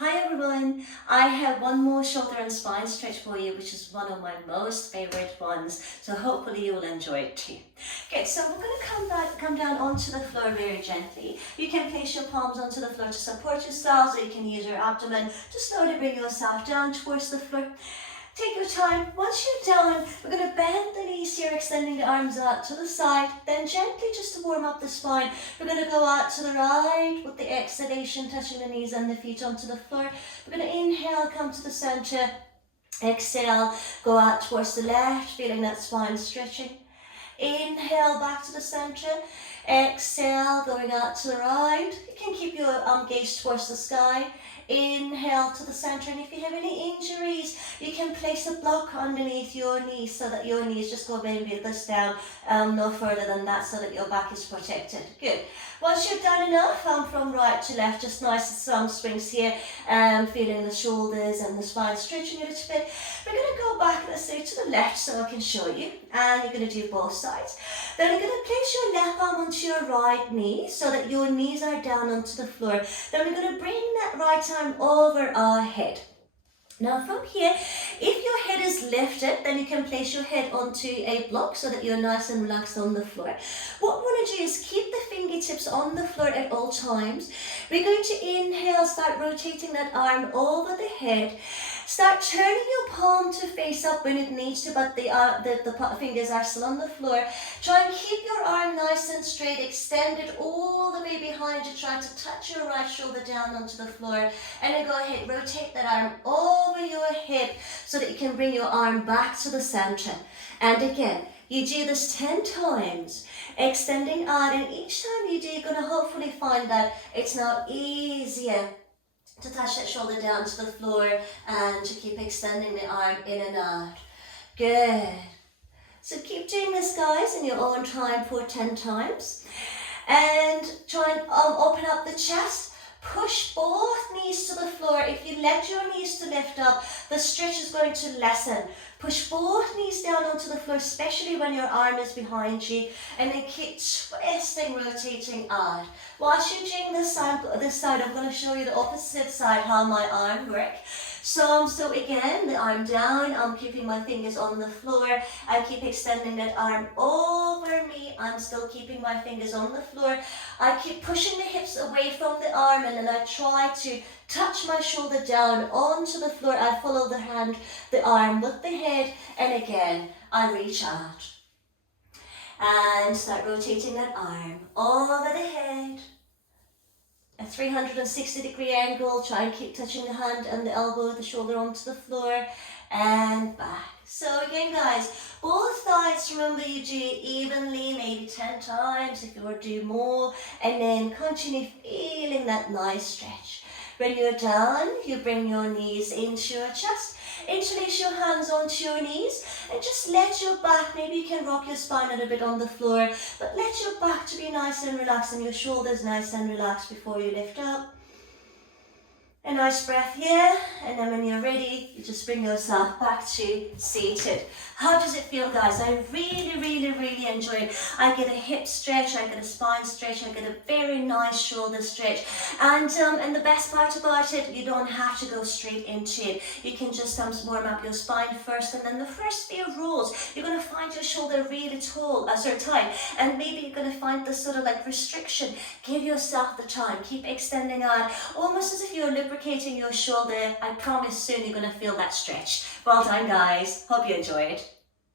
Hi everyone, I have one more shoulder and spine stretch for you, which is one of my most favorite ones, so hopefully you will enjoy it too. Okay, so we're going to come down onto the floor very gently. You can place your palms onto the floor to support yourselves, or you can use your abdomen to slowly bring yourself down towards the floor. Take your time. Once you're down, we're going to bend the knees here, extending the arms out to the side. Then gently, just to warm up the spine, we're going to go out to the right with the exhalation, touching the knees and the feet onto the floor. We're going to inhale, come to the center. Exhale, go out towards the left, feeling that spine stretching. Inhale, back to the center. Exhale, going out to the right. You can keep your gaze towards the sky. Inhale to the center, and if you have any injuries, you can place a block underneath your knees so that your knees just go maybe this down, no further than that, so that your back is protected. Good. Once you've done enough, from right to left, just nice swings here, feeling the shoulders and the spine stretching a little bit. We're going to go back, let's say, to the left so I can show you, and you're going to do both sides. Then you're going to place your left arm onto your right knee so that your knees are down onto the floor. Then we're going to bring that right arm over our head. Now from here, if your head is lifted, then you can place your head onto a block so that you're nice and relaxed on the floor. What we want to do is keep the fingertips on the floor at all times. We're going to inhale, start rotating that arm over the head. Start turning your palm to face up when it needs to, but the fingers are still on the floor. Try and keep your arm nice and straight, extended all the way behind you. Try to touch your right shoulder down onto the floor. And then go ahead, rotate that arm over your hip so that you can bring your arm back to the center. And again, you do this 10 times, extending out, and each time you do, you're going to hopefully find that it's now easier to touch that shoulder down to the floor and to keep extending the arm in and out. Good. So keep doing this, guys, in your own time for 10 times. And try and open up the chest. Push both knees to the floor. If you let your knees to lift up, the stretch is going to lessen. Push both knees down onto the floor, especially when your arm is behind you, and then keep twisting, rotating out. Whilst you're doing this side, I'm going to show you the opposite side, how my arm works. So again, the arm down, I'm keeping my fingers on the floor. I keep extending that arm over me. I'm still keeping my fingers on the floor. I keep pushing the hips away from the arm, and then I try to touch my shoulder down onto the floor. I follow the arm with the head, and again, I reach out. And start rotating that arm over the head. A 360-degree angle. Try and keep touching the hand and the elbow, the shoulder onto the floor, and back. So again, guys, both sides, remember, you do evenly, maybe 10 times if you were to do more, and then continue feeling that nice stretch. When you're done, you bring your knees into your chest. Interlace your hands onto your knees and just let your back, maybe you can rock your spine a little bit on the floor, but let your back to be nice and relaxed and your shoulders nice and relaxed before you lift up. A nice breath here, and then when you're ready, you just bring yourself back to seated. How does it feel, guys? I really enjoy it. I get a hip stretch, I get a spine stretch, I get a very nice shoulder stretch. And the best part about it, you don't have to go straight into it. You can just warm up your spine first, and then the first few rolls, you're going to find your shoulder really tight, and maybe you're going to find this sort of like restriction. Give yourself the time. Keep extending out, almost as if you're lubricating your shoulder. I promise soon you're going to feel that stretch. Well done, guys. Hope you enjoy it.